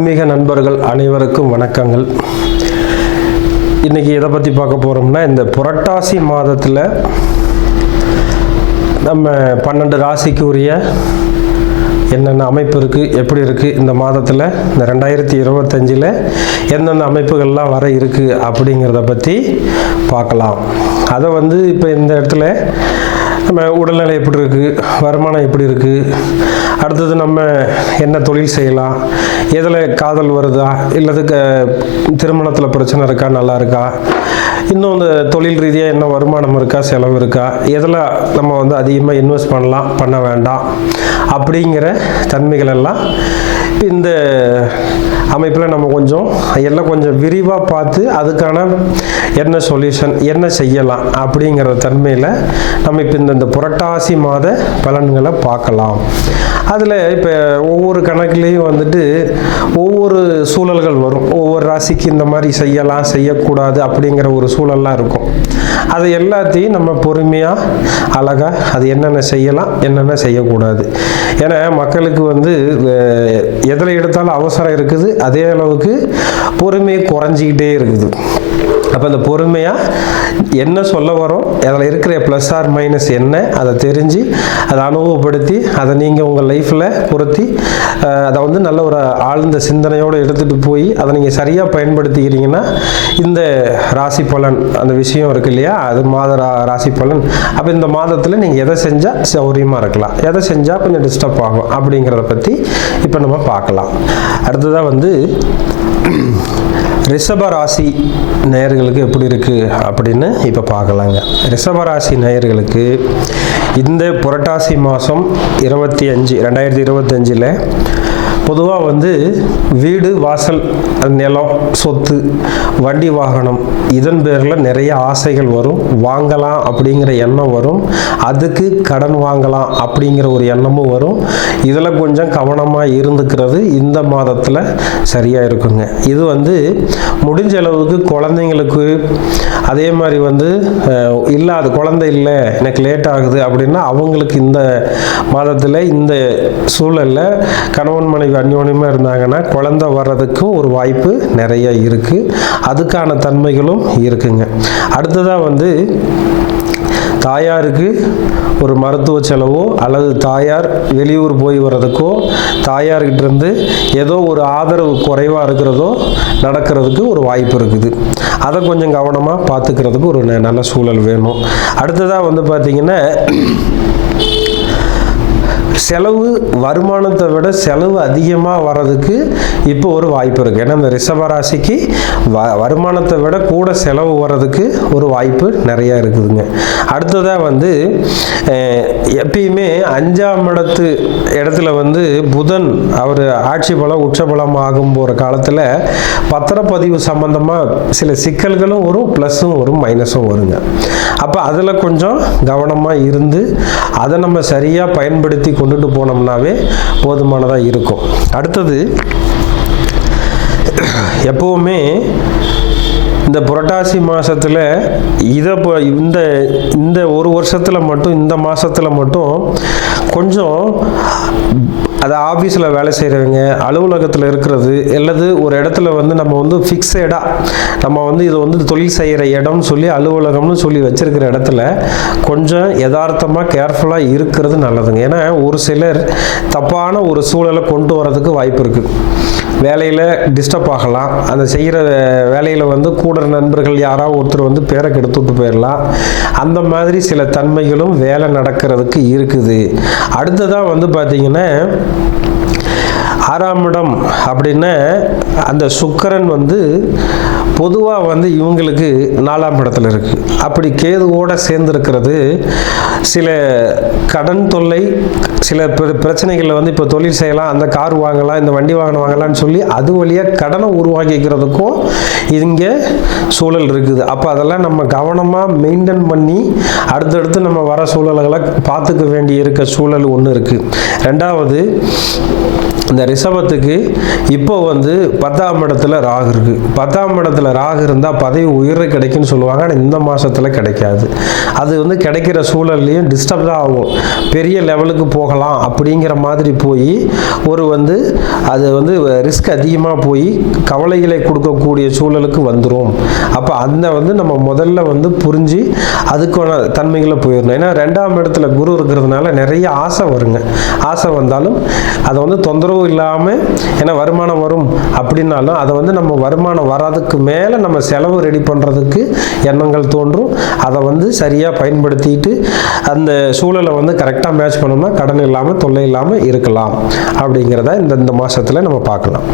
ஆன்மீக நண்பர்கள் அனைவருக்கும் வணக்கங்கள். இன்றைக்கி எதை பற்றி பார்க்க போகிறோம்னா, இந்த புரட்டாசி மாதத்தில் நம்ம 12 ராசிக்கு உரிய என்னென்ன அமைப்பு இருக்குது, எப்படி இருக்குது, இந்த மாதத்தில் இந்த 2025 எந்தெந்த அமைப்புகள்லாம் வர இருக்குது அப்படிங்கிறத பற்றி பார்க்கலாம். அதை இப்போ இந்த இடத்துல நம்ம உடல்நிலை எப்படி இருக்குது, வருமானம் எப்படி இருக்குது, அடுத்தது நம்ம என்ன தொழில் செய்யலாம், எதில் காதல் வருதா, இல்லது திருமணத்தில் பிரச்சனை இருக்கா, நல்லா இருக்கா, இன்னும் இந்த தொழில் ரீதியாக என்ன வருமானம் இருக்கா, செலவு இருக்கா, எதில் நம்ம அதிகமாக இன்வெஸ்ட் பண்ணலாம், பண்ண வேண்டாம் அப்படிங்கிற தன்மைகள் எல்லாம் இந்த அமைப்பில் நம்ம கொஞ்சம் விரிவாக பார்த்து அதுக்கான என்ன சொல்யூஷன், என்ன செய்யலாம் அப்படிங்கிற தன்மையில் நம்ம இப்போ இந்த புரட்டாசி மாத பலன்களை பார்க்கலாம். அதில் இப்போ ஒவ்வொரு கணக்குலேயும் ஒவ்வொரு சூழல்கள் வரும். ஒவ்வொரு ராசிக்கு இந்த மாதிரி செய்யலாம், செய்யக்கூடாது அப்படிங்கிற ஒரு சூழல்லாம் இருக்கும். அது எல்லாத்தையும் நம்ம பொறுமையாக அழகாக அது என்னென்ன செய்யலாம், என்னென்ன செய்யக்கூடாது. ஏன்னா மக்களுக்கு எதில் எடுத்தாலும் அவசரம் இருக்குது, அதே அளவுக்கு பொறுமையை குறைஞ்சிக்கிட்டே இருக்குது. அப்போ அந்த பொறுமையாக என்ன சொல்ல வரோம், அதில் இருக்கிற ப்ளஸ் ஆர் மைனஸ் என்ன, அதை தெரிஞ்சு அதை அனுபவப்படுத்தி அதை நீங்கள் உங்கள் லைஃப்பில் பொருத்தி அதை நல்ல ஒரு ஆழ்ந்த சிந்தனையோடு எடுத்துகிட்டு போய் அதை நீங்கள் சரியாக பயன்படுத்திக்கிறீங்கன்னா இந்த ராசி பலன் அந்த விஷயம் இருக்கு இல்லையா, அது ராசி பலன். அப்போ இந்த மாதத்தில் நீங்கள் எதை செஞ்சால் சௌரியமாக இருக்கலாம், எதை செஞ்சால் கொஞ்சம் டிஸ்டர்ப் ஆகும் அப்படிங்கிறத பற்றி இப்போ நம்ம பார்க்கலாம். அடுத்ததாக ரிஷபராசி நேயர்களுக்கு எப்படி இருக்குது அப்படின்னு இப்போ பார்க்கலாங்க. ரிஷபராசி நேயர்களுக்கு இந்த புரட்டாசி மாதம் 2025 பொதுவாக வீடு, வாசல், நிலம், சொத்து, வண்டி, வாகனம் இதன் பேரில் நிறைய ஆசைகள் வரும். வாங்கலாம் அப்படிங்கிற எண்ணம் வரும். அதுக்கு கடன் வாங்கலாம் அப்படிங்கிற ஒரு எண்ணமும் வரும். இதில் கொஞ்சம் கவனமாக இருந்துக்கிறது இந்த மாதத்தில் சரியாக இருக்குங்க. இது முடிஞ்ச அளவுக்கு குழந்தைங்களுக்கு, அதே மாதிரி இல்லை அது குழந்தை இல்லை எனக்கு லேட் ஆகுது அப்படின்னா அவங்களுக்கு இந்த மாதத்தில் இந்த சூழலில் கணவன் மனைவி அந்யோன்யமாக இருந்தாங்கன்னா குழந்தை வர்றதுக்கும் ஒரு வாய்ப்பு நிறைய இருக்குது. அதுக்கான தன்மைகளும் இருக்குங்க. அடுத்ததாக தாயாருக்கு ஒரு மருத்துவ செலவோ அல்லது தாயார் வெளியூர் போய் வர்றதுக்கோ, தாயார்கிட்ட இருந்து ஏதோ ஒரு ஆதரவு குறைவாக இருக்கிறதோ நடக்கிறதுக்கு ஒரு வாய்ப்பு இருக்குது. அதை கொஞ்சம் கவனமாக பார்த்துக்கிறதுக்கு ஒரு நல்ல சூழல் வேணும். அடுத்ததாக பார்த்திங்கன்னா, செலவு வருமானத்தை விட செலவு அதிகமாக வர்றதுக்கு இப்போ ஒரு வாய்ப்பு இருக்குது. ஏன்னா இந்த ரிஷபராசிக்கு வருமானத்தை விட கூட செலவு வர்றதுக்கு ஒரு வாய்ப்பு நிறையா இருக்குதுங்க. அடுத்ததாக எப்பயுமே 5ஆம் இடத்துல புதன் அவர் ஆட்சி பலம் உச்ச பலம் ஆகும் போகிற காலத்தில் பத்திரப்பதிவு சம்பந்தமாக சில சிக்கல்களும் வரும், ப்ளஸ்ஸும் வரும், மைனஸும் வருங்க. அப்போ அதில் கொஞ்சம் கவனமாக இருந்து அதை நம்ம சரியாக பயன்படுத்தி கொண்டுட்டு போனோம்னாவே போதுமானதாக இருக்கும். அடுத்தது, எப்பவுமே இந்த புரட்டாசி மாதத்தில் இந்த ஒரு வருஷத்தில் மட்டும், இந்த மாதத்தில் மட்டும் கொஞ்சம் அது ஆஃபீஸில் வேலை செய்கிறவங்க, அலுவலகத்தில் இருக்கிறது, அல்லது ஒரு இடத்துல நம்ம ஃபிக்ஸடாக நம்ம இது தொழில் செய்கிற இடம்னு சொல்லி அலுவலகம்னு சொல்லி வச்சுருக்கிற இடத்துல கொஞ்சம் யதார்த்தமாக கேர்ஃபுல்லாக இருக்கிறது நல்லதுங்க. ஏன்னா ஒரு சிலர் தப்பான ஒரு சூழலை கொண்டு வரதுக்கு வாய்ப்பு இருக்குது. வேலையில் டிஸ்டர்ப் ஆகலாம். அந்த செய்கிற வேலையில் கூட நண்பர்கள் யாராவது ஒருத்தர் பேரை கெடுத்துட்டு போயிடலாம். அந்த மாதிரி சில தன்மைகளும் வேலை நடக்கிறதுக்கு இருக்குது. அடுத்ததாக பார்த்திங்கன்னா, 6ஆம் இடம் அப்படின்னா அந்த சுக்கிரன் பொதுவாக இவங்களுக்கு 4ஆம் இடத்துல இருக்குது. அப்படி கேதுவோடு சேர்ந்துருக்கிறது சில கடன் தொல்லை, சில பிரச்சனைகளில் இப்போ தொழில் செய்யலாம், அந்த கார் வாங்கலாம், இந்த வண்டி வாகனம் வாங்கலாம்னு சொல்லி அது வழியாக கடனை உருவாக்கிக்கிறதுக்கும் இங்கே சூழல் இருக்குது. அப்போ அதெல்லாம் நம்ம கவனமாக மெயின்டைன் பண்ணி அடுத்தடுத்து நம்ம வர சூழல்களை பார்த்துக்க வேண்டி இருக்க சூழல் ஒன்று இருக்குது. ரெண்டாவது, இந்த ரிஷபத்துக்கு இப்போ வந்து 10ஆம் இடத்துல ராகு இருக்குது. 10ஆம் இடத்துல ராகு இருந்தால் பதவி உயர்வு கிடைக்குன்னு சொல்லுவாங்க. ஆனால் இந்த மாதத்தில் கிடைக்காது. அது வந்து கிடைக்கிற சூழல்லையும் டிஸ்டர்ப் தான் ஆகும். பெரிய லெவலுக்கு போகலாம் அப்படிங்கிற மாதிரி போய் ஒரு வந்து அது வந்து ரிஸ்க் அதிகமாக போய் கவலைகளை கொடுக்கக்கூடிய சூழலுக்கு வந்துடும். அப்போ அந்த வந்து நம்ம முதல்ல வந்து புரிஞ்சு அதுக்கான தன்மைகளை போயிடணும். ஏன்னா 2ஆம் இடத்துல குரு இருக்கிறதுனால நிறைய ஆசை வருங்க. ஆசை வந்தாலும் அதை வந்து தொந்தரவு இல்லாமல், ஏன்னா வருமானம் வரும் அப்படின்னாலும் அதை வந்து நம்ம வருமானம் வராதுக்கு மேலே நம்ம செலவு ரெடி பண்ணுறதுக்கு எண்ணங்கள் தோன்றும். அதை வந்து சரியாக பயன்படுத்திட்டு அந்த சூழலை வந்து கரெக்டாக மேட்ச் பண்ணோம்னா கடன் இல்லாமல் தொல்லை இல்லாமல் இருக்கலாம் அப்படிங்கிறத இந்த மாதத்தில் நம்ம பார்க்கலாம்.